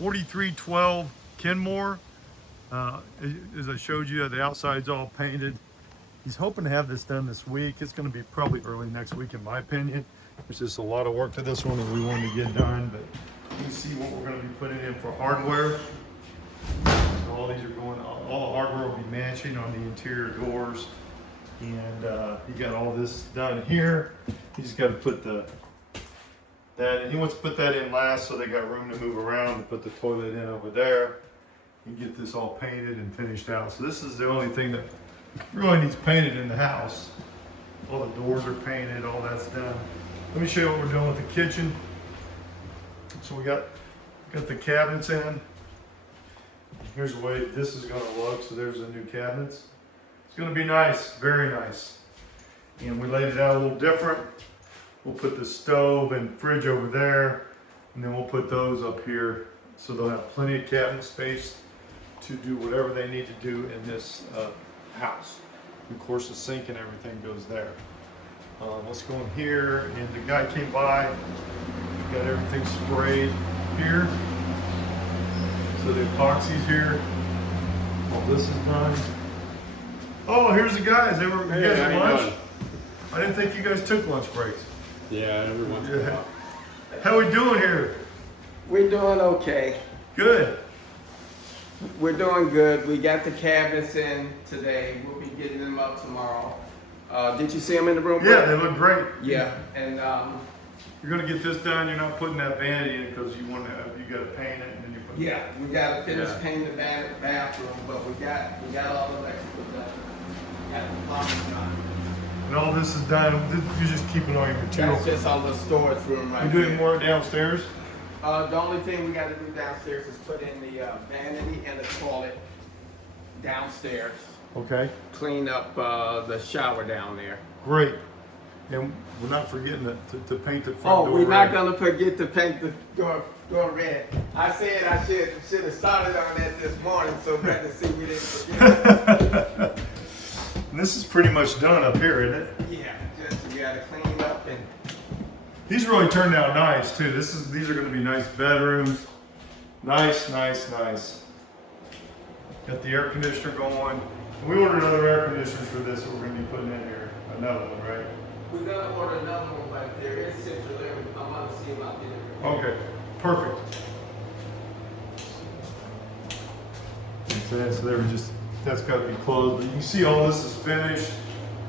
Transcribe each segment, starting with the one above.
4312 Kenmore. As I showed you, the outside's all painted. He's hoping to have this done this week. It's going to be probably early next week, in my opinion. There's just a lot of work to this one that we wanted to get done, but you can see what we're going to be putting in for hardware. So all these are going, all the hardware will be matching on the interior doors. And he got all this done here. He's got to put he wants to put that in last so they got room to move around and put the toilet in over there and get this all painted and finished out. So this is the only thing that really needs painted in the house. All the doors are painted, all that's done. Let me show you what we're doing with the kitchen. So we got the cabinets in. Here's the way this is going to look. So there's the new cabinets. It's going to be nice, very nice. And we laid it out a little different. We'll put the stove and fridge over there, and then we'll put those up here so they'll have plenty of cabinet space to do whatever they need to do in this house. And of course, the sink and everything goes there. Let's go in here, and the guy came by, got everything sprayed here. So the epoxy's here. All this is done. Oh, here's the guys. You guys at lunch? I didn't think you guys took lunch breaks. Yeah, every once in a while. How we doing here? We're doing okay. Good. We're doing good. We got the cabinets in today. We'll be getting them up tomorrow. Did you see them in the room? Yeah, they look great. Yeah, and You're gonna get this done. You're not putting that vanity in because you got to paint it and then you put. yeah, we got to finish painting the bathroom, but we got all the electrical done. We got the plumbing done. And all this is done. You're just keeping all your material. That's just on the storage room right You doing more downstairs? The only thing we got to do downstairs is put in the vanity and the toilet downstairs. Okay. Clean up the shower down there. Great. And we're not forgetting to paint the front Oh, door we're not red. gonna forget to paint the door red. I said I should have started on that this morning, so glad to see we didn't forget. And this is pretty much done up here, isn't it? Yeah, just we gotta clean up and. These really turned out nice too. These are going to be nice bedrooms. Nice. Got the air conditioner going. We ordered another air conditioner for this that we're going to be putting in here. Another one, right? We're gonna order another one, but there is central air. I'm gonna see about getting it. Okay, perfect. So that's got to be closed. But you can see all this is finished.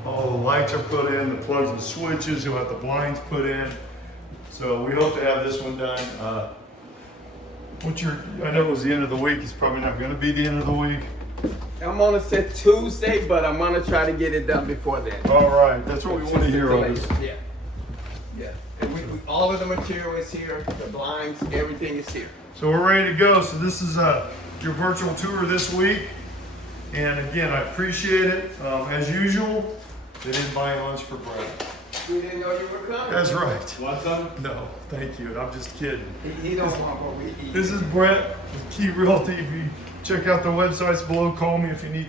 All the lights are put in, the plugs and switches. You'll have the blinds put in. So we hope to have this one done. I know it was the end of the week. It's probably not going to be the end of the week. I'm gonna say Tuesday, but I'm gonna try to get it done before then. All right, that's what we want to hear on this. Yeah. And we all of the material is here, the blinds, everything is here. So we're ready to go. So this is your virtual tour this week. And again, I appreciate it. As usual, they didn't buy lunch for Brett. We didn't know you were coming. That's right. Want some? No, thank you. I'm just kidding. He don't want what we eat. This is Brett with Key Realty. If you check out the websites below, call me if you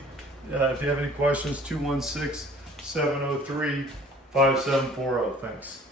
have any questions. 216-703-5740. Thanks.